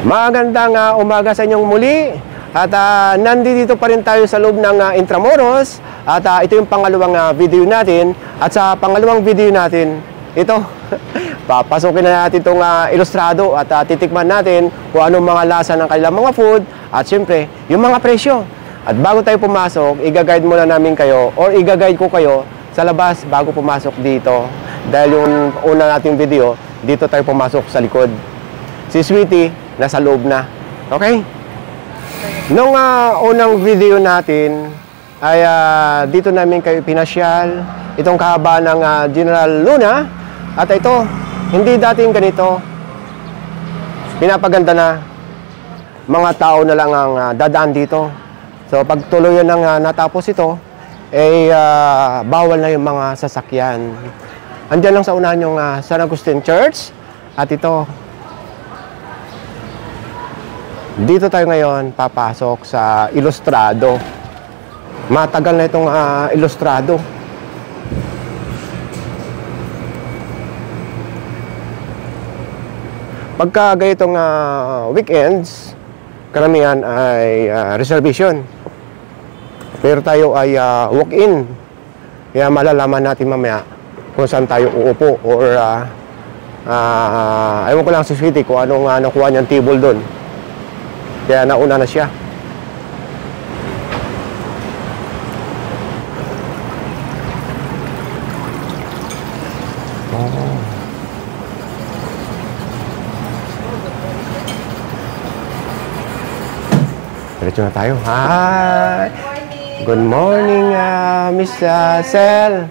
Magandang umaga sa inyong muli. At nandito pa rin tayo sa loob ng Intramuros. At ito yung pangalawang video natin. At sa pangalawang video natin, ito, papasukin na natin itong ilustrado at titikman natin kung anong mga lasa ng kanilang mga food. At syempre, yung mga presyo. At bago tayo pumasok, i-guide muna namin kayo or i-guide ko kayo sa labas bago pumasok dito. Dahil yung una nating video, dito tayo pumasok sa likod. Si Sweetie, nasa loob na. Okay? Nung unang video natin, ay dito namin kayo pinasyal. Itong kahaba ng General Luna. At ito, hindi dating ganito. Pinapaganda na. Mga tao na lang ang dadaan dito. So, pag tuluyan ng natapos ito, bawal na yung mga sasakyan. Andiyan lang sa unahan yung San Agustin Church. At ito, dito tayo ngayon papasok sa ilustrado. Matagal na itong ilustrado. Pagka ganitong weekends, karamihan ay reservation. Pero tayo ay walk-in. Kaya malalaman natin mamaya kung saan tayo uupo or ewan ko lang si Sweetie kung anong nakuha niyang table doon. Kaya nauna na siya. Oh. Diretso na tayo. Hi! Good morning, Miss Sel.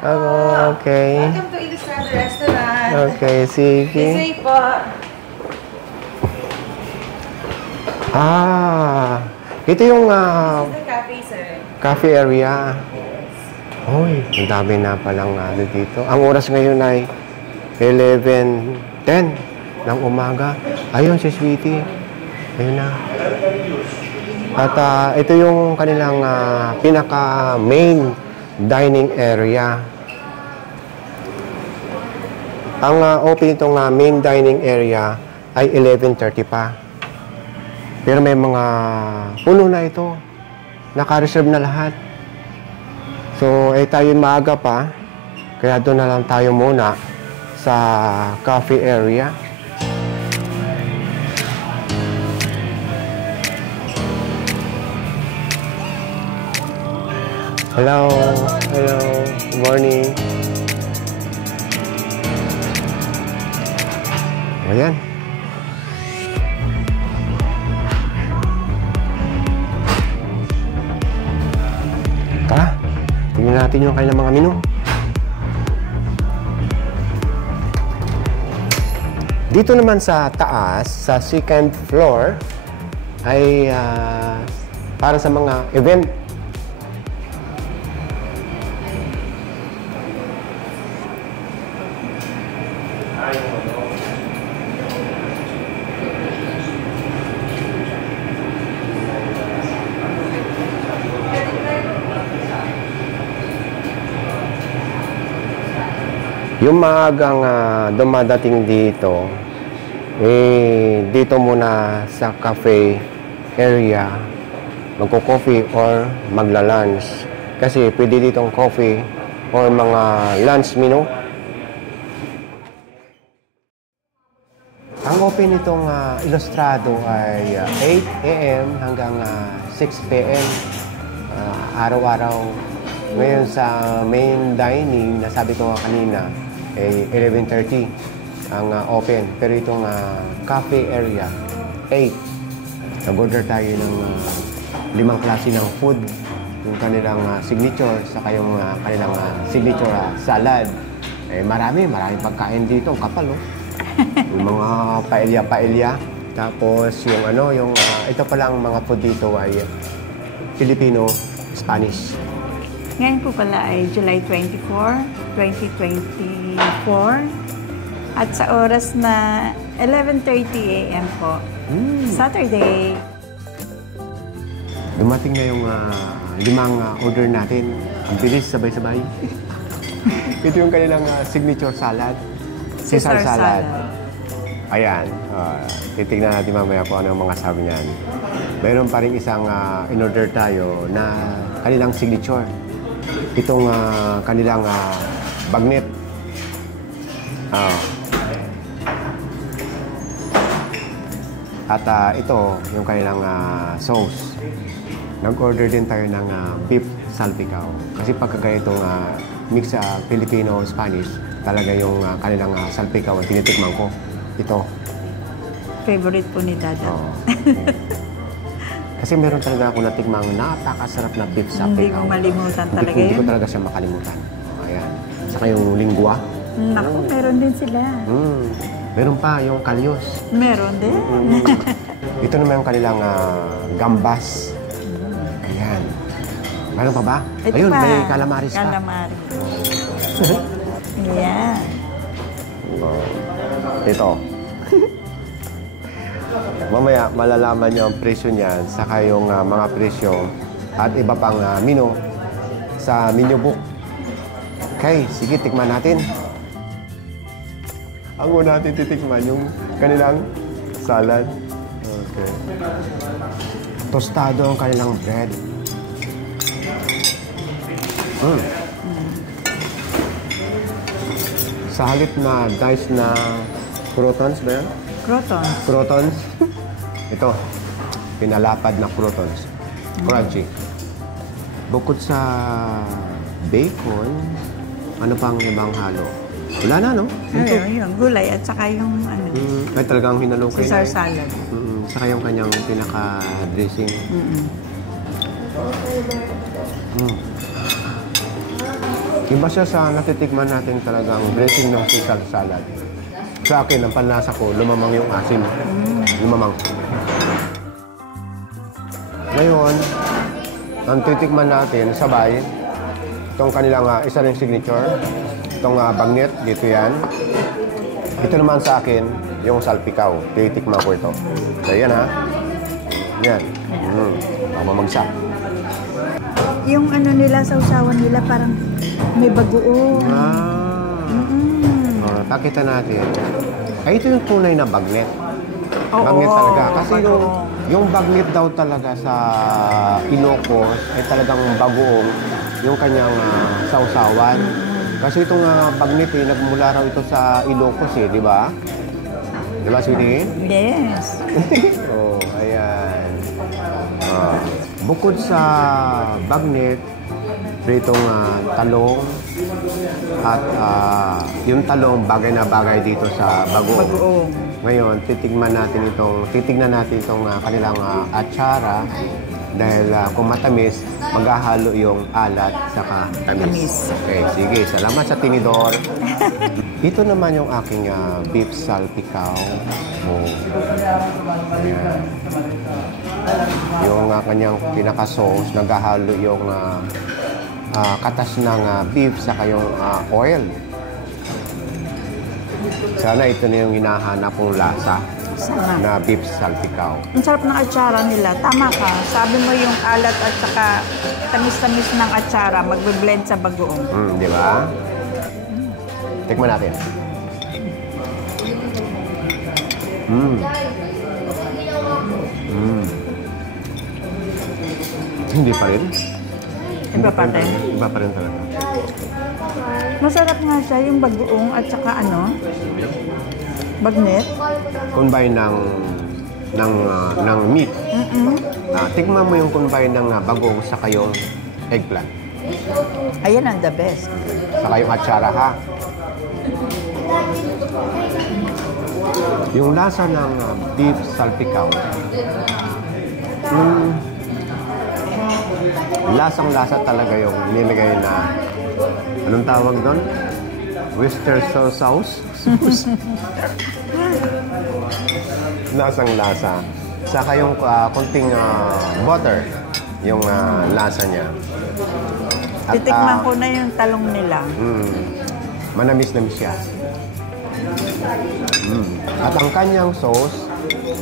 Okay. Welcome to Ilustrado Restaurant. Okay, sige. This way po. Ito yung This is the cafe, sir. cafe area. Hoy, ang dami na palang dito. Ang oras ngayon ay 11:10 ng umaga. Ayun si Sweetie. Ayun na. At ito yung kanilang pinaka-main dining area. Ang open itong main dining area ay 11:30 pa. Pero may mga puno na ito. Naka-reserve na lahat. So, tayo maaga pa. Kaya doon na lang tayo muna sa cafe area. Hello. Hello. Good morning. Ayan. Tara, tingnan natin yung kanilang mga menu. Dito naman sa taas, sa second floor, ay para sa mga event. Yung maagang dumadating dito, dito muna sa cafe area, magko-coffee or magla-lunch. Kasi pwede ditong coffee or mga lunch menu. Ang open nitong ilustrado ay 8 a.m. hanggang 6 p.m. Araw-araw. Ngayon sa main dining, nasabi ko nga kanina, 11:30 ang open. Pero itong cafe area, 8. Nag-order tayo ng 5 klase ng food. Yung kanilang signature, saka yung kanilang signature salad. Maraming pagkain dito. Kapal, oh. Yung mga paella. Tapos yung ito palang mga food dito ay Filipino, Spanish. Ngayon po pala ay July 24, 2024. At sa oras na 11:30 a.m. po. Saturday. Dumating na yung 5 order natin. Ang bilis, sabay-sabay. Ito yung kanilang signature salad. Caesar salad. Ayan. Titignan natin mamaya kung ano ang mga sabi niyan. Meron pa rin isang in-order tayo na kanilang signature. Itong kanilang bagnet. At ito, yung kanilang sauce. Nag-order din tayo ng beef salpicao. Kasi pagka ganitong mix Filipino-Spanish, talaga yung kanilang salpicao ang tinitikman ko. Ito. Favorite po ni Dada. Kasi meron talaga ako natikmang napakasarap na beef salpicao. Hindi ko malimutan talaga Hindi ko yun. talaga siya makalimutan. Ayan. Saka yung lingua. Naku, meron din sila. Meron pa yung kalyos. Meron din. Ito naman yung kanilang gambas. Ayan. Meron pa ba? Ito Ayun, pa. may calamaris pa. Calamaris. Ayan. Ito. Mamaya, malalaman nyo ang presyo niyan, saka yung mga presyo at iba pang menu sa menu book. Okay, sige, tikman natin. Ang una natin titikman yung kanilang salad. Okay. Tostado ang kanilang bread. Sa halip na diced na croutons ba yan? Crotons. Croutons. Ito, pinalapad na croutons. Crunchy. Bukod sa bacon, ano pang ibang halo? Wala na, no? Ayun, yung gulay at saka yung Ay, talagang hinalukay Caesar na. salad. Saka yung kanyang pinaka-dressing. Iba siya sa natitikman natin talagang dressing ng Caesar salad. Sa akin, ang panlasa ko, lumamang yung asim. Lumamang. Ngayon, ang titikman natin, sabay, itong kanilang isa ring signature, itong bagnet, dito yan. Ito naman sa akin, yung salpicao. Titikman ko ito. So, yan ha. Yan. Mamamagsak. Yung nila, sausawan nila, parang may bagoong. Pakita natin. Ay, ito yung tunay na bagnet. Oo, Bagnet talaga. Kasi bagoong. yung bagnet daw talaga sa Ilocos ay talagang bagoong yung kanyang sausawan. Kasi itong bagnet nagmula raw ito sa Ilocos di ba? Di ba, Sweetie? Yes. Ayan. Bukod sa bagnet, pritong talong at yung talong bagay na bagay dito sa bagoong. Ngayon, titignan natin itong kanilang atsara dahil kung matamis, maghahalo yung alat saka tamis. Okay, sige. Salamat sa tinidor. Ito naman yung aking beef salpicao. Ayan. Yung kanyang pinaka-sauce, naghahalo yung katas ng beef saka yung oil. Sana ito na yung hinahanap kong lasa na beef salpicao. Ang sarap ng atsara nila. Tama ka. Sabi mo yung alat at saka tamis-tamis ng atsara magbe-blend sa bagoong. Di ba? Tikman natin. Hindi pa rin. Iba pa rin. Iba pa rin talaga. Masarap nga siya yung bagoong at saka bagnet. Combine ng meat. Tikman mo yung combine ng bagoong saka yung eggplant. Ayan ang the best. Saka yung atsara ha. Yung lasa ng beef salpicao. Lasang-lasa talaga yung nilagay na anong tawag doon? Worcestershire sauce? Lasang-lasa. Saka yung konting butter, yung lasa niya. At, Titikman ko na yung talong nila. Manamis-namis siya. At ang kanyang sauce,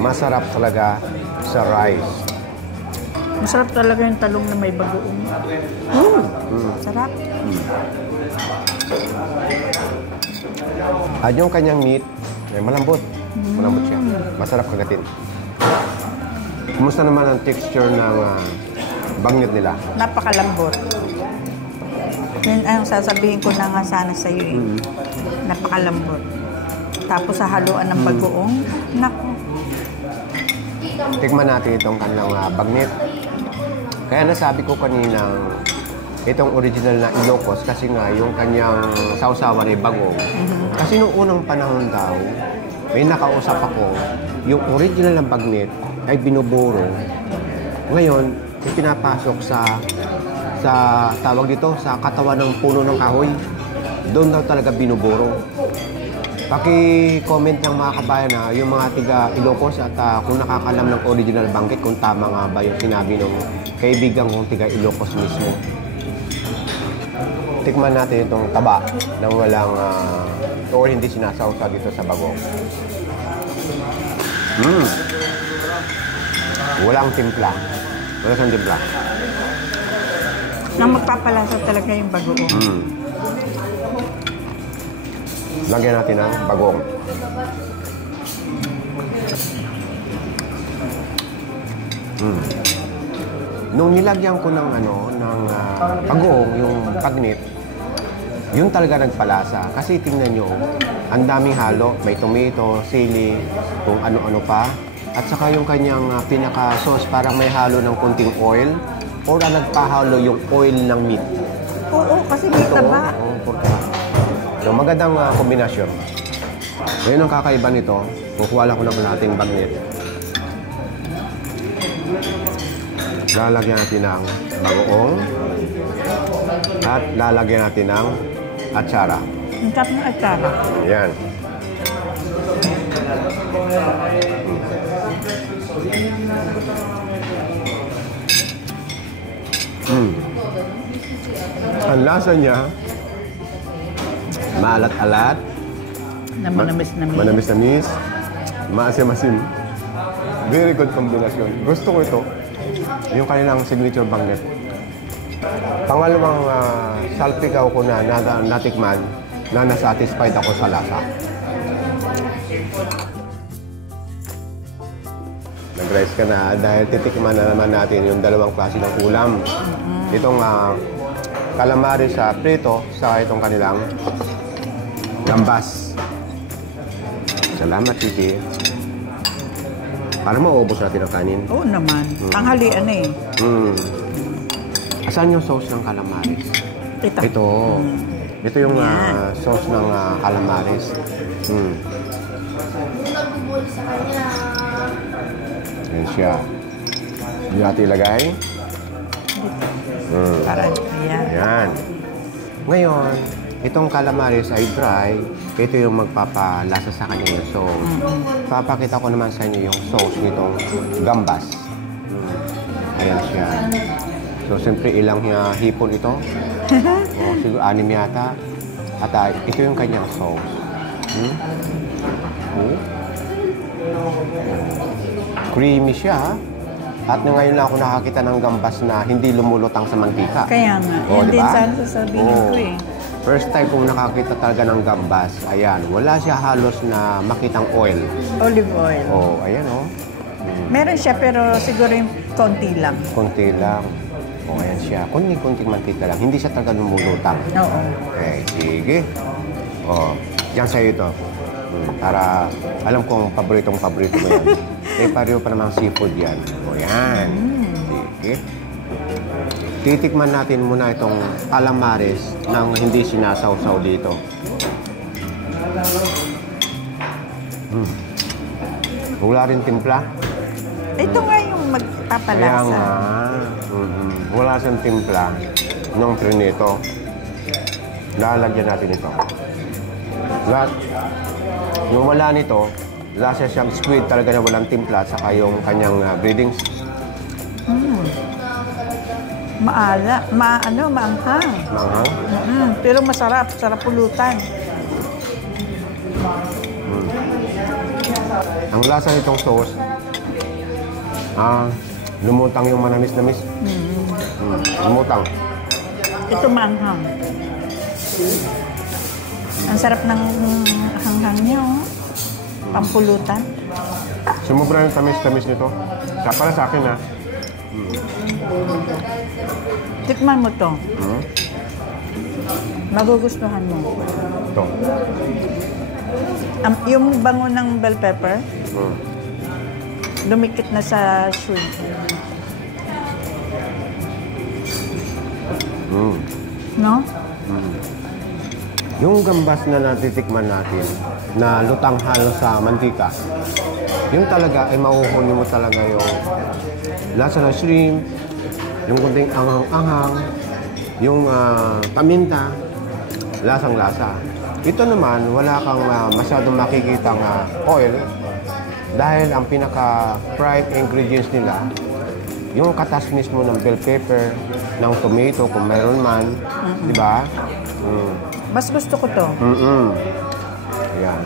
masarap talaga sa rice. Masarap talaga yung talong na may bagoong. Sarap. At yung kanyang meat, ay malambot. Malambot siya. Masarap kagatin. Kumusta naman ang texture ng bangnit nila? Napakalambot. Yun ang sasabihin ko na nga sana sa iyo eh. Napakalambot. Tapos sa haluan ng bagoong, naku. Tikman natin itong kanilang bangnit. Kaya nasabi ko kanina, itong original na Ilocos kasi nga yung kanyang sausawan ay bagoong. Kasi nung unang panahon daw, may nakausap ako, yung original ng bangnit ay binuburo. Ngayon, pinapasok sa tawag dito, sa katawan ng puno ng kahoy. Doon daw talaga binuburo. Paki-comment ng mga kabayan na yung mga tiga Ilocos at kung nakakalam ng original banggit, kung tama nga ba yung sinabi ng kaibigan kong tiga Ilocos mismo. Tikman natin itong taba nang walang or hindi sinasawsa dito sa bagong. Walang timpla. Wala siyang timpla. Na magpapalasa talaga yung bagoong. Lagyan natin ng bagong. Nung nilagyan ko ng bagoong, yung pagnit, yun talaga nagpalasa. Kasi tingnan nyo, ang daming halo. May tomato, sili, kung ano-ano pa. At saka yung kanyang pinaka-sauce, parang may halo ng kunting oil. O nagpahalo yung oil ng meat. Oo, kasi may taba. So, magandang kombinasyon. Ngayon ang kakaiba nito, kukuha lang ko ng ating bagnet. Lalagyan natin ng bagoong at lalagyan natin ng atsara. Ang sarap ng atsara. Yan. Ang lasa niya, maalat-alat, Manamis-namis. manamis-namis, maasim-asim. Very good combination. Gusto ko ito. Yung kanilang signature banggit. Pangalawang salpikaw ko na natikman na nasatisfied ako sa lasa. Nag-rice ka na dahil titikman na naman natin yung dalawang klase ng ulam. Itong calamari sa prito sa itong kanilang gambas. Salamat, Titi. Para maubos natin ang kanin. Oo naman. Tanghalian eh. Asan yung sauce ng calamaris? Ito. Ito yung sauce ng calamaris. Yan siya. Hindi natin ilagay. Para, ayan. Yan. Ngayon, itong calamaris ay dry. Ito yung magpapalasa sa kanya. So, papakita ko naman sa inyo yung sauce nitong gambas. Ayan siya. So, siyempre ilang hipon ito. Siguro 6 yata. At ito yung kanyang sauce. Creamy siya. At ngayon na ako nakakita ng gambas na hindi lumulutang sa mantika. Kaya nga. Yan din sana sasabihin ko eh. First time kong nakakita talaga ng gambas. Ayan, wala siya halos na makitang oil. Olive oil. Ayan Meron siya pero siguro yung konti lang. Konti lang. Ayan siya. Kunting mantika lang. Hindi siya talaga lumulutang. Oo. Okay, sige. Yan sa'yo ito. Para alam kong paborito mo yan. Pareho pa namang seafood yan. Yan. Sige. Titikman natin muna itong calamares nang hindi sinasawsaw dito. Wala rin timpla. Ito nga yung magpapalasa. Kaya nga. Wala siyang timpla ng prinito. Lalagyan natin ito. Yung wala nito, lasa siyang squid talaga na walang timpla saka yung kanyang breadings. Maanghang. Maanghang? Pero masarap. Sarap pulutan. Ang lasa nitong sauce, lumutang yung manamis-namis. Lumutang. Ito maanghang. Ang sarap ng hanghang niya. Pampulutan. Sumubra yung tamis-tamis nito. Kaya para sa akin, ha? Tikman mo to. Magugustuhan mo. Ito. Yung bango ng bell pepper, dumikit na sa shrimp. No? Yung gambas na natitikman natin, na lutang halo sa mantika, yung talaga ay mahuhuli mo talaga yung lasa ng shrimp, yung kunting anghang-anghang, yung paminta, lasang-lasa. Ito naman, wala kang masyadong makikitang oil dahil ang pinaka-prime ingredients nila, yung katas mismo ng bell pepper, ng tomato kung meron man, di ba? Mas gusto ko to. Yan.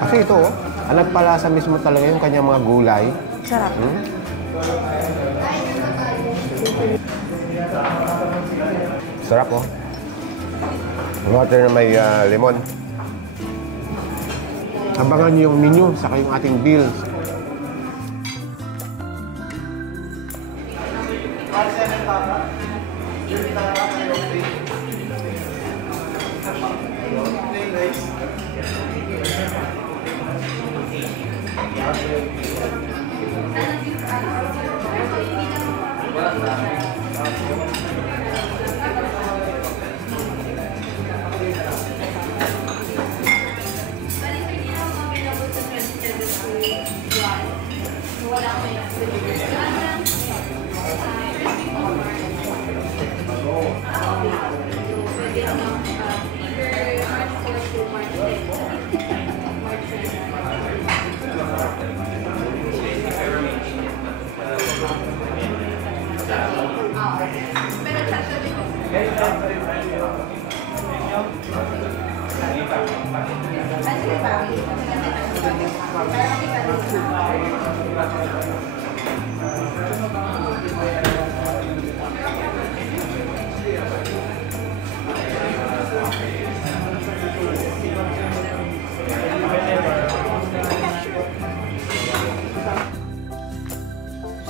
Kasi ito, ang nagpalasa mismo talaga yung kanyang mga gulay. Sarap. Sarap, oh. Water na may lemon. Abangan niyo yung menu, saka yung ating bills.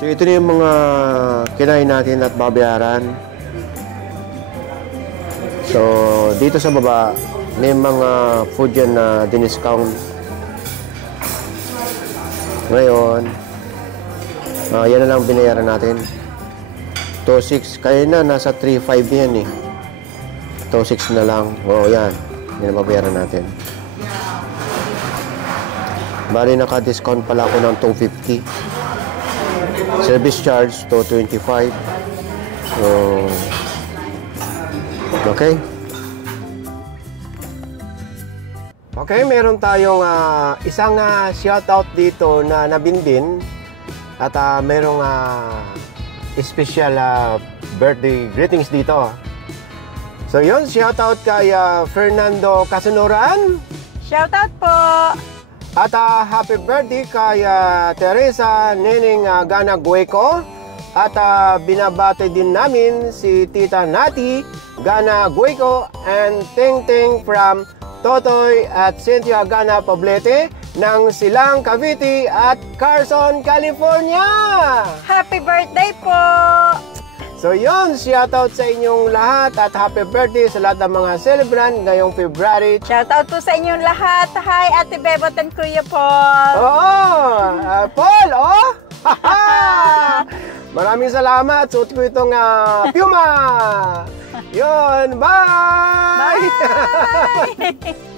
So ito na yung mga kinain natin at babayaran. So dito sa baba, may mga food yan na diniscount. Ngayon, yan na lang binayaran natin. 2.6. Kaya na, nasa 3.5 yan eh. 2.6 na lang. Oo, yan. Yan ang babayaran natin. Bali, naka-discount pala ako ng 250. Service charge, 225. So, okay. Okay, meron tayong isang shoutout dito na nabindin at merong special birthday greetings dito. So yun, shoutout kay Fernando Casunoran. Shoutout po! At happy birthday kay Teresa Neneng Gana Gueco. At binabate din namin si Tita Nati Gana Gueco and Ting Ting from Totoy at Cynthia Gana Poblete ng Silang Cavite at Carson, California. Happy birthday po! So yun, shoutout sa inyong lahat at happy birthday sa lahat ng mga celebrant ngayong February. Shoutout po sa inyong lahat. Hi, Ate Bebot and Kuya Paul. Oo, Paul, oh! Maraming salamat. Suot ko itong Puma. Yun, bye! Bye!